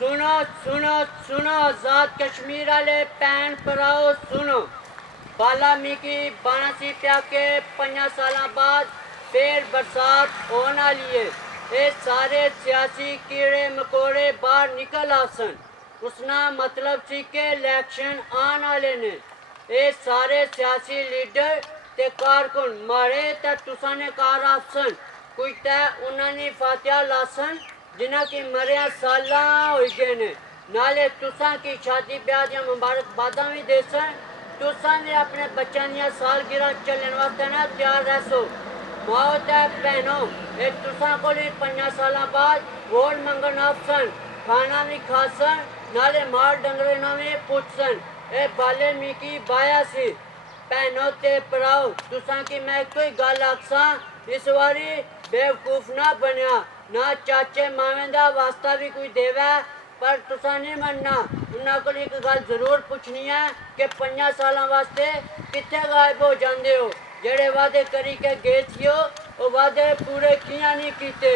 सुनो सुनो सुनो आजाद कश्मीर वाले भैन भराओ सुनो। वाल्मीकि बारासी प्या के 5 साल बाद फिर बरसात होने वाली है। ये सारे सियासी कीड़े मकोड़े बाहर निकल आसन। उसना मतलब सी के इलैक्शन आने वाले ने। ये सारे सियासी लीडर ते कारकुन मारे ते तुसा ने कार आसन कोई तय उन्होंने फातिहा लासन जिन्हें की मरिया साल हो गए ने। नाले तुसा की शादी ब्याह दी मुबारकबादा भी दे सन। तुसा ने अपने बच्चों दी सालगिरह चलने वास्ते ना तैयार रहो। मौत है भैनों, ये तुसा को 5 साल बाद वोट मंगन आसन खाना भी खासन नाले माल डंगरे ना भी पुछसन। ए वाल्मीकि बाया सी भैनों ते भराओ तुसा की मैं कोई गल आखसा इस बारी बेवकूफ ना बनया ना चाचे मावें दा वास्ता भी कोई देवे पर तुसा नहीं मनना। उन्होंने को एक गल जरूर पूछनी है कि 5 साल वास्ते कितने गायब हो जाते हो। जेड़े वादे करी के गए थे वो वादे पूरे किया नहीं किए।